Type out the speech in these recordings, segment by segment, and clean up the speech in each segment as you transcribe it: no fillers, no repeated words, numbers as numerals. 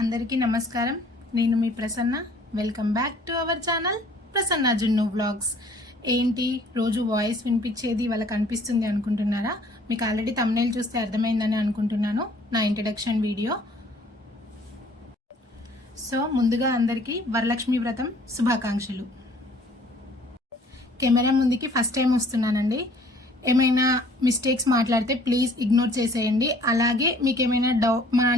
అందరికీ నమస్కారం. నేను మీ Prasanna. Welcome back to our channel Prasanna Junnu vlogs. ఏంటి రోజు వాయిస్ వినిపించేది వాళ్ళకి అనిపిస్తుంది అనుకుంటున్నారా? మీకు ఆల్రెడీ థంబ్నెయిల్ చూస్తే అర్థమైందని అనుకుంటున్నాను నా ఇంట్రడక్షన్ వీడియో. సో ముందుగా అందరికీ వరలక్ష్మి వ్రతం శుభాకాంక్షలు. కెమెరా ముందుకి ఫస్ట్ టైం వస్తున్నానండి. ఏమైనా మిస్టేక్స్ మాట్లాడితే ప్లీజ్ ఇగ్నోర్ చేసేయండి. అలాగే మీకు ఏమైనా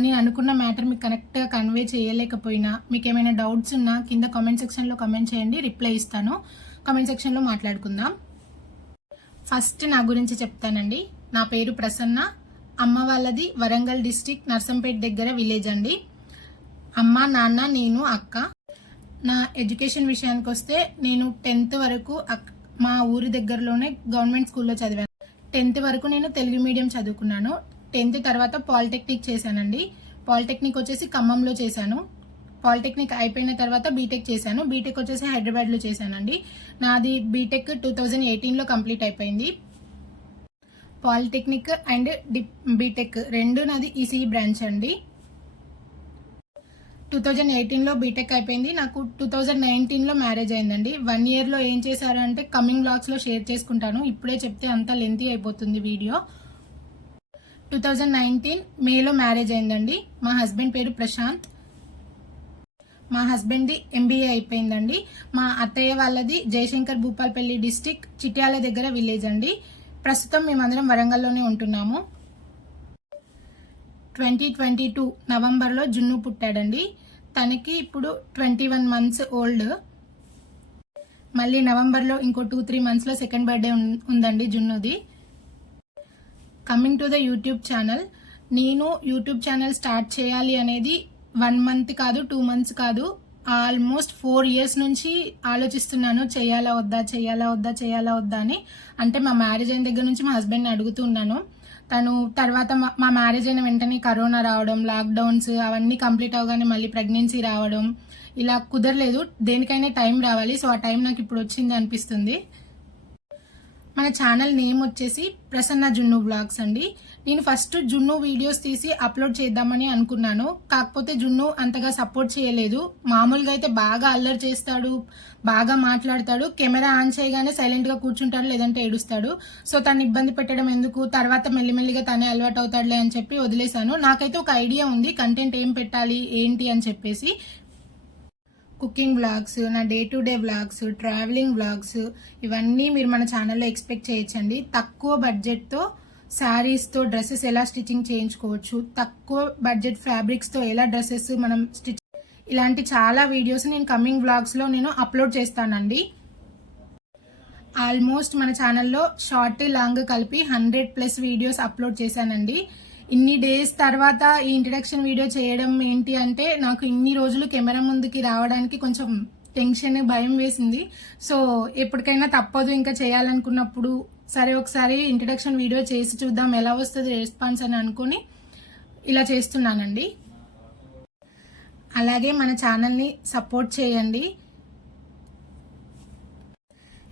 నేను అనుకున్న మ్యాటర్ మీకు కరెక్ట్గా కన్వే చేయలేకపోయినా, మీకు ఏమైనా డౌట్స్ ఉన్నా కింద కామెంట్ సెక్షన్లో కామెంట్ చేయండి, రిప్లై ఇస్తాను. కామెంట్ సెక్షన్లో మాట్లాడుకుందాం. ఫస్ట్ నా గురించి చెప్తానండి. నా పేరు ప్రసన్న. అమ్మ వాళ్ళది వరంగల్ డిస్టిక్ నర్సంపేట దగ్గర విలేజ్ అండి. అమ్మ, నాన్న, నేను, అక్క. నా ఎడ్యుకేషన్ విషయానికి వస్తే నేను 10th వరకు మా ఊరి దగ్గరలోనే గవర్నమెంట్ స్కూల్లో చదివాను. 10th వరకు నేను తెలుగు మీడియం చదువుకున్నాను. 10th తర్వాత పాలిటెక్నిక్ చేశానండి. పాలిటెక్నిక్ వచ్చేసి ఖమ్మంలో చేశాను. పాలిటెక్నిక్ అయిపోయిన తర్వాత బీటెక్ చేశాను. బీటెక్ వచ్చేసి హైదరాబాద్లో చేశానండి. నాది బీటెక్ 2018లో కంప్లీట్ అయిపోయింది. పాలిటెక్నిక్ అండ్ బీటెక్ రెండు నాది ఈసీఈ బ్రాంచ్ అండి. 2018లో బీటెక్ అయిపోయింది. నాకు 2019లో మ్యారేజ్ అయిందండి. 1 yearలో ఏం చేశారు అంటే కమింగ్ బ్లాగ్స్లో షేర్ చేసుకుంటాను. ఇప్పుడే చెప్తే అంతా లెంతీ అయిపోతుంది వీడియో. 2019 మేలో మ్యారేజ్ అయిందండి. మా హస్బెండ్ పేరు ప్రశాంత్. మా హస్బెండ్ది MBA అయిపోయిందండి. మా అత్తయ్య వాళ్ళది జయశంకర్ భూపాల్పల్లి డిస్టిక్ చిట్యాల దగ్గర విలేజ్ అండి. ప్రస్తుతం మేమందరం వరంగల్లోనే ఉంటున్నాము. 2022 నవంబర్లో జున్ను పుట్టాడండి. తనకి ఇప్పుడు 21 months ఓల్డ్. మళ్ళీ నవంబర్లో ఇంకో 2-3 monthsలో సెకండ్ బర్త్డే ఉందండి జున్నుది. Coming to the YouTube channel. నేను యూట్యూబ్ ఛానల్ స్టార్ట్ చేయాలి అనేది 1 month కాదు, 2 months కాదు, ఆల్మోస్ట్ 4 years నుంచి ఆలోచిస్తున్నాను. చేయాలా వద్దా అని. అంటే మా మ్యారేజ్ అయిన దగ్గర నుంచి మా హస్బెండ్ని అడుగుతున్నాను. తను తర్వాత మా మ్యారేజ్ అయిన వెంటనే కరోనా రావడం, లాక్డౌన్స్ అవన్నీ కంప్లీట్ అవగానే మళ్ళీ ప్రెగ్నెన్సీ రావడం, ఇలా కుదరలేదు. దేనికైనా టైం రావాలి. సో ఆ టైం నాకు ఇప్పుడు వచ్చింది అనిపిస్తుంది. మన ఛానల్ నేమ్ వచ్చేసి ప్రసన్న జున్ను వ్లాగ్స్ అండి. నేను ఫస్ట్ జున్ను వీడియోస్ తీసి అప్లోడ్ చేద్దామని అనుకున్నాను. కాకపోతే జున్ను అంతగా సపోర్ట్ చేయలేదు. మామూలుగా అయితే బాగా అల్లరి చేస్తాడు, బాగా మాట్లాడతాడు. కెమెరా ఆన్ చేయగానే సైలెంట్గా కూర్చుంటాడు, లేదంటే ఏడుస్తాడు. సో తను ఇబ్బంది పెట్టడం ఎందుకు, తర్వాత మెల్లిమెల్లిగా తనే అలవాటు అవుతాడులే అని చెప్పి వదిలేశాను. నాకైతే ఒక ఐడియా ఉంది కంటెంట్ ఏం పెట్టాలి ఏంటి అని చెప్పేసి. కుకింగ్ వ్లాగ్స్, నా day to day vlogs, travelling vlogs ఇవన్నీ మీరు మన ఛానల్లో ఎక్స్పెక్ట్ చేయొచ్చండి. తక్కువ బడ్జెట్తో శారీస్తో డ్రెస్సెస్ ఎలా స్టిచ్చింగ్ చేయించుకోవచ్చు, తక్కువ బడ్జెట్ ఫ్యాబ్రిక్స్తో ఎలా డ్రెస్సెస్ మనం ఇలాంటి చాలా వీడియోస్ నేను కమింగ్ వ్లాగ్స్లో నేను అప్లోడ్ చేస్తానండి. ఆల్మోస్ట్ మన ఛానల్లో షార్ట్ లాంగ్ కలిపి 100+ వీడియోస్ అప్లోడ్ చేశానండి. ఇన్ని డేస్ తర్వాత ఈ ఇంట్రడక్షన్ వీడియో చేయడం ఏంటి అంటే, నాకు ఇన్ని రోజులు కెమెరా ముందుకి రావడానికి కొంచెం టెన్షన్, భయం వేసింది. సో ఎప్పటికైనా తప్పదు ఇంకా చేయాలనుకున్నప్పుడు సరే ఒకసారి ఇంట్రడక్షన్ వీడియో చేసి చూద్దాం ఎలా వస్తుంది రెస్పాన్స్ అని అనుకుని ఇలా చేస్తున్నానండి. అలాగే మన ఛానల్ని సపోర్ట్ చేయండి.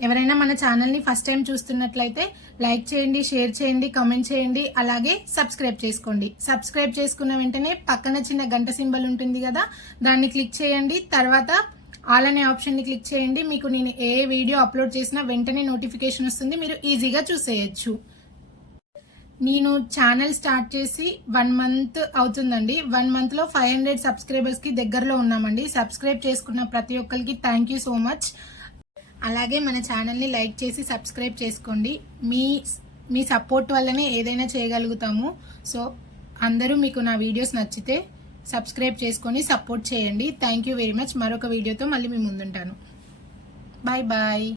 ఎవరైనా మన ఛానల్ని ఫస్ట్ టైం చూస్తున్నట్లయితే లైక్ చేయండి, షేర్ చేయండి, కామెంట్ చేయండి, అలాగే సబ్స్క్రైబ్ చేసుకోండి. సబ్స్క్రైబ్ చేసుకున్న వెంటనే పక్కన చిన్న గంట సింబల్ ఉంటుంది కదా, దాన్ని క్లిక్ చేయండి. తర్వాత ఆల్ అనే ఆప్షన్ని క్లిక్ చేయండి. మీకు నేను ఏ వీడియో అప్లోడ్ చేసినా వెంటనే నోటిఫికేషన్ వస్తుంది, మీరు ఈజీగా చూసేయచ్చు. నేను ఛానల్ స్టార్ట్ చేసి 1 month అవుతుందండి. 1 monthలో 500 సబ్స్క్రైబర్స్కి దగ్గరలో ఉన్నామండి. సబ్స్క్రైబ్ చేసుకున్న ప్రతి ఒక్కరికి థ్యాంక్ యూ సో మచ్. అలాగే మన ఛానల్ని లైక్ చేసి సబ్స్క్రైబ్ చేసుకోండి. మీ సపోర్ట్ వల్లనే ఏదైనా చేయగలుగుతాము. సో అందరూ మీకు నా వీడియోస్ నచ్చితే సబ్స్క్రైబ్ చేసుకొని సపోర్ట్ చేయండి. Thank you very much. మరొక వీడియోతో మళ్ళీ మీ ముందుంటాను. Bye bye.